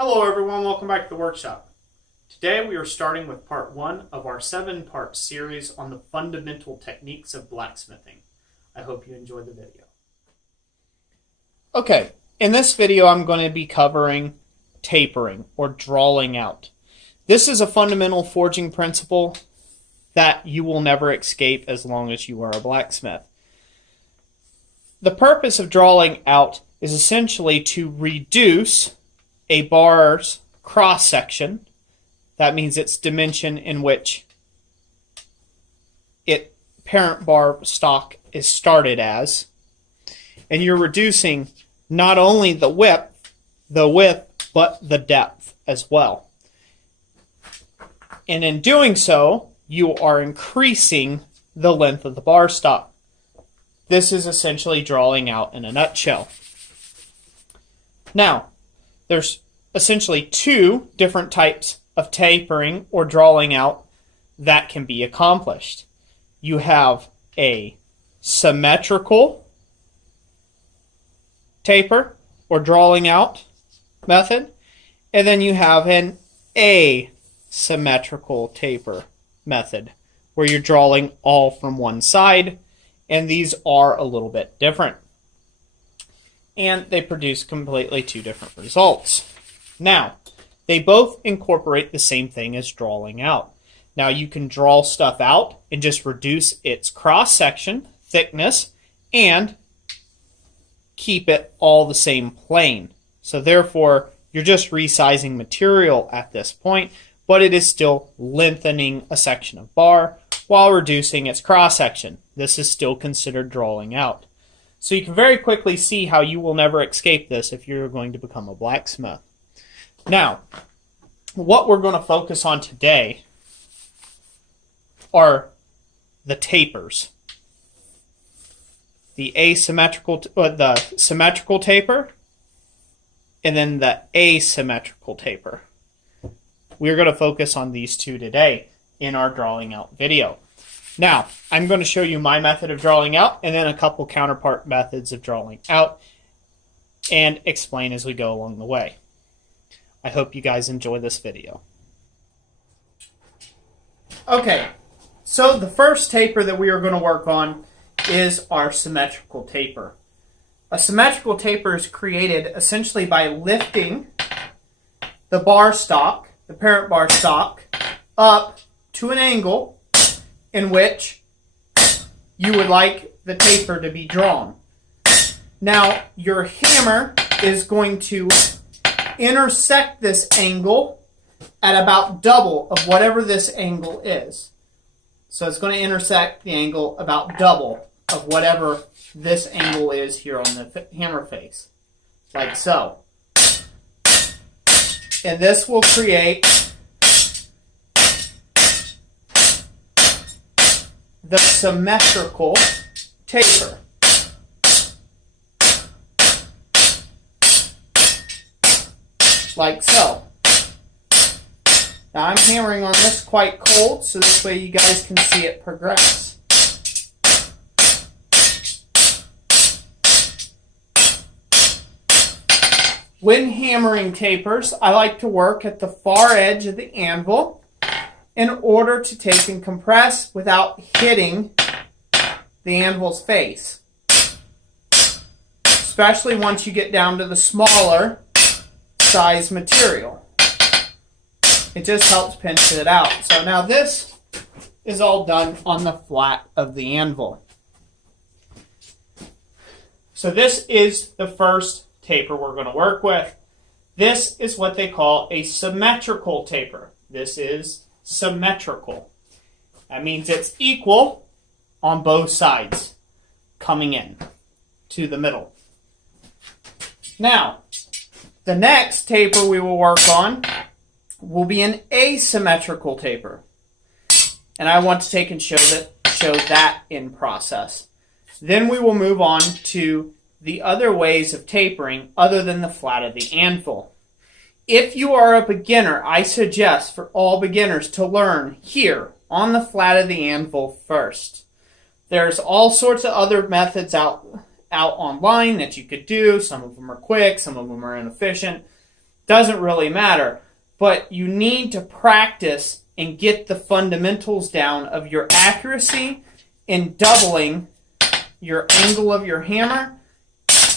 Hello everyone, welcome back to the workshop. Today we are starting with part 1 of our 7-part series on the fundamental techniques of blacksmithing. I hope you enjoyed the video. Okay, in this video I'm going to be covering tapering or drawing out. This is a fundamental forging principle that you will never escape as long as you are a blacksmith. The purpose of drawing out is essentially to reduce a bar's cross-section. That means its dimension in which its parent bar stock is started as. And you're reducing not only the width, but the depth as well. And in doing so, you are increasing the length of the bar stock. This is essentially drawing out in a nutshell. Now, there's essentially 2 different types of tapering or drawing out that can be accomplished. You have a symmetrical taper or drawing out method, and then you have an asymmetrical taper method where you're drawing all from one side, and these are a little bit different. And they produce completely 2 different results. Now, they both incorporate the same thing as drawing out. Now, you can draw stuff out and just reduce its cross-section, thickness, and keep it all the same plane. So therefore, you're just resizing material at this point, but it is still lengthening a section of bar while reducing its cross-section. This is still considered drawing out. So you can very quickly see how you will never escape this if you're going to become a blacksmith. Now, what we're going to focus on today are the tapers. The symmetrical taper, and then the asymmetrical taper. We're going to focus on these 2 today in our drawing out video. Now, I'm going to show you my method of drawing out and then a couple counterpart methods of drawing out and explain as we go along the way. I hope you guys enjoy this video. Okay, so the first taper that we are going to work on is our symmetrical taper. A symmetrical taper is created essentially by lifting the bar stock, the parent bar stock, up to an angle in which you would like the taper to be drawn. Now, your hammer is going to intersect this angle at about double of whatever this angle is. So it's going to intersect the angle about double of whatever this angle is here on the hammer face, like so. And this will create the symmetrical taper. Like so. Now I'm hammering on this quite cold, so this way you guys can see it progress. When hammering tapers, I like to work at the far edge of the anvil in order to take and compress without hitting the anvil's face. Especially once you get down to the smaller size material. It just helps pinch it out. So now this is all done on the flat of the anvil. So this is the first taper we're going to work with. This is what they call a symmetrical taper. This is symmetrical. That means it's equal on both sides coming in to the middle. Now, the next taper we will work on will be an asymmetrical taper. And I want to take and show that in process. Then we will move on to the other ways of tapering other than the flat of the anvil. If you are a beginner, I suggest for all beginners to learn here on the flat of the anvil first. There's all sorts of other methods out online that you could do. Some of them are quick, some of them are inefficient. Doesn't really matter, but you need to practice and get the fundamentals down of your accuracy in doubling your angle of your hammer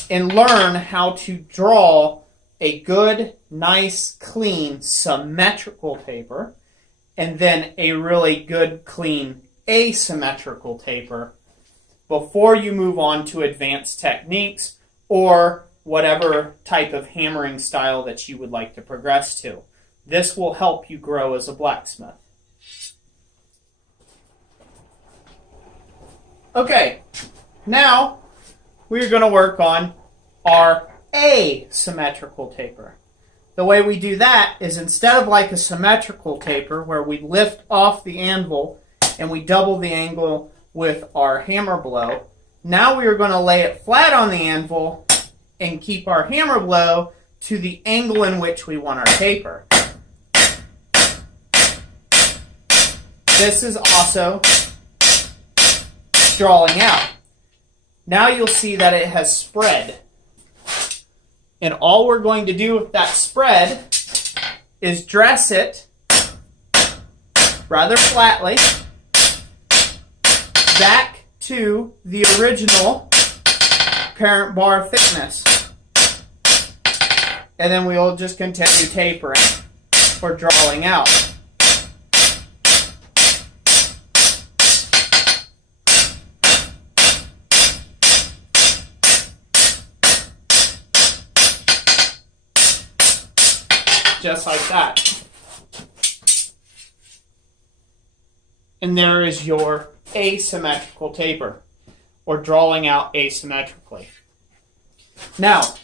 and learn how to draw a good, nice, clean, symmetrical taper and then a really good, clean, asymmetrical taper before you move on to advanced techniques or whatever type of hammering style that you would like to progress to. This will help you grow as a blacksmith. Okay, now we're going to work on our asymmetrical taper. The way we do that is instead of like a symmetrical taper where we lift off the anvil and we double the angle with our hammer blow, now we are going to lay it flat on the anvil and keep our hammer blow to the angle in which we want our taper. This is also drawing out. Now you'll see that it has spread. And all we're going to do with that spread is dress it rather flatly back to the original parent bar thickness. And then we will just continue tapering or drawing out. Just like that. And there is your asymmetrical taper, or drawing out asymmetrically. Now,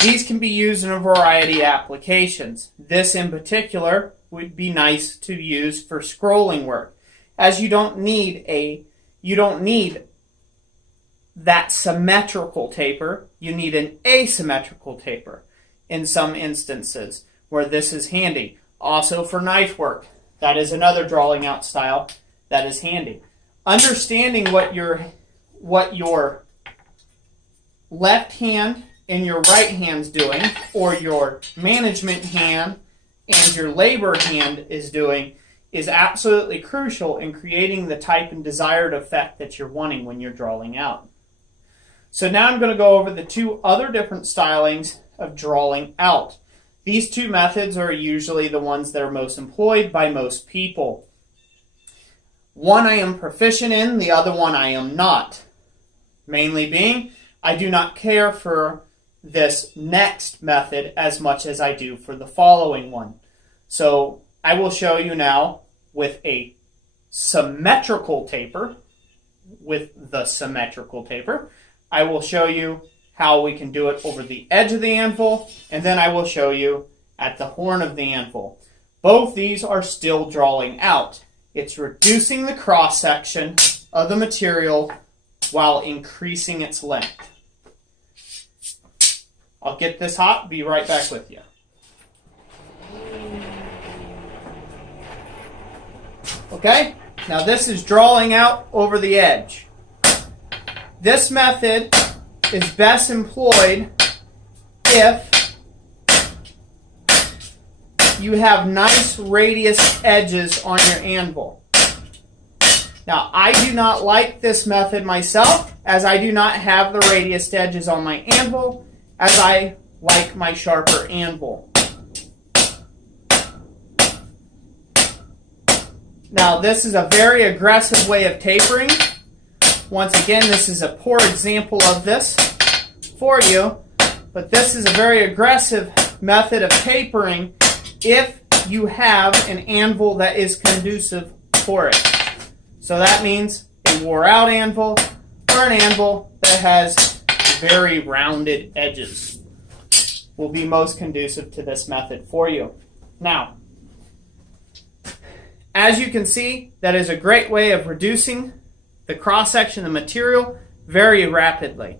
these can be used in a variety of applications. This in particular would be nice to use for scrolling work, as you don't need that symmetrical taper, you need an asymmetrical taper in some instances where this is handy. Also for knife work, that is another drawing out style that is handy. Understanding what your left hand and your right hand's doing, or your management hand and your labor hand is doing, is absolutely crucial in creating the type and desired effect that you're wanting when you're drawing out. So now I'm going to go over the two other different stylings of drawing out. These two methods are usually the ones that are most employed by most people. One I am proficient in, the other one I am not. Mainly being, I do not care for this next method as much as I do for the following one. So I will show you now with a symmetrical taper, I will show you how we can do it over the edge of the anvil, and then I will show you at the horn of the anvil. Both these are still drawing out. It's reducing the cross-section of the material while increasing its length. I'll get this hot, be right back with you. Okay, now this is drawing out over the edge. This method is best employed if you have nice radius edges on your anvil. Now, I do not like this method myself, as I do not have the radius edges on my anvil, as I like my sharper anvil. Now, this is a very aggressive way of tapering. Once again, this is a poor example of this for you, but this is a very aggressive method of tapering if you have an anvil that is conducive for it. So that means a wore out anvil or an anvil that has very rounded edges will be most conducive to this method for you. Now, as you can see, that is a great way of reducing the cross-section of the material very rapidly.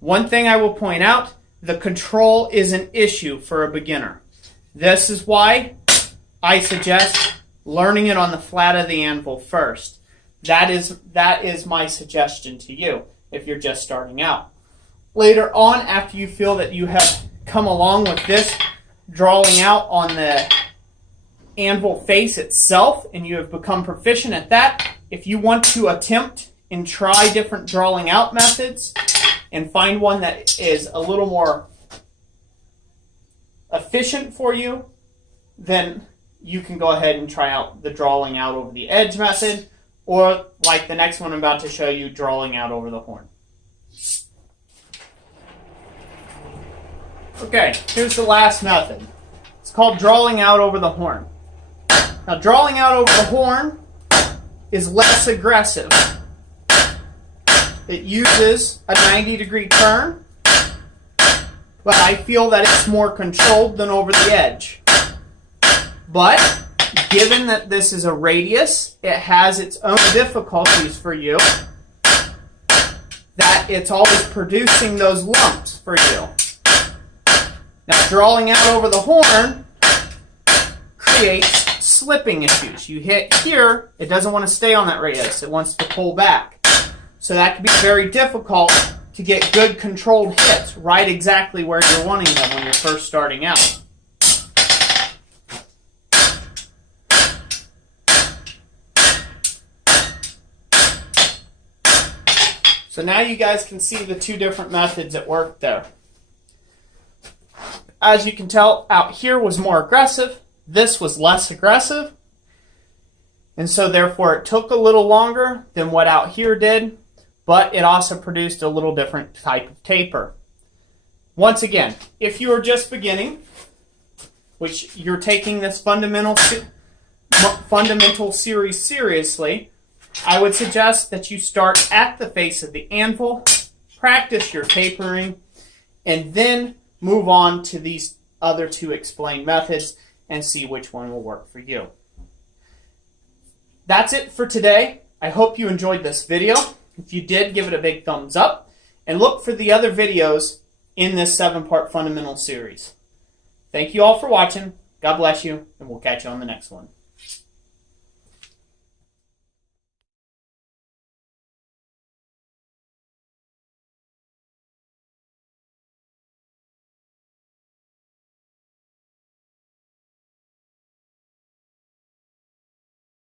One thing I will point out, the control is an issue for a beginner. This is why I suggest learning it on the flat of the anvil first. That is my suggestion to you if you're just starting out. Later on, after you feel that you have come along with this drawing out on the anvil face itself, and you have become proficient at that, if you want to attempt and try different drawing out methods and find one that is a little more efficient for you, then you can go ahead and try out the drawing out over the edge method, or like the next one I'm about to show you, drawing out over the horn. Okay, here's the last method. It's called drawing out over the horn. Now, drawing out over the horn is less aggressive. It uses a 90-degree turn, but I feel that it's more controlled than over the edge. But given that this is a radius, it has its own difficulties for you, that it's always producing those lumps for you. Now, drawing out over the horn creates slipping issues. You hit here, it doesn't want to stay on that radius. It wants to pull back. So that can be very difficult to get good controlled hits right exactly where you're wanting them when you're first starting out. So now you guys can see the two different methods at work there. As you can tell, out here was more aggressive. This was less aggressive. And so therefore it took a little longer than what out here did, but it also produced a little different type of taper. Once again, if you are just beginning, which you're taking this fundamental series seriously, I would suggest that you start at the face of the anvil, practice your tapering, and then move on to these other two explained methods and see which one will work for you. That's it for today. I hope you enjoyed this video. If you did, give it a big thumbs up, and look for the other videos in this 7-part fundamental series. Thank you all for watching. God bless you, and we'll catch you on the next one.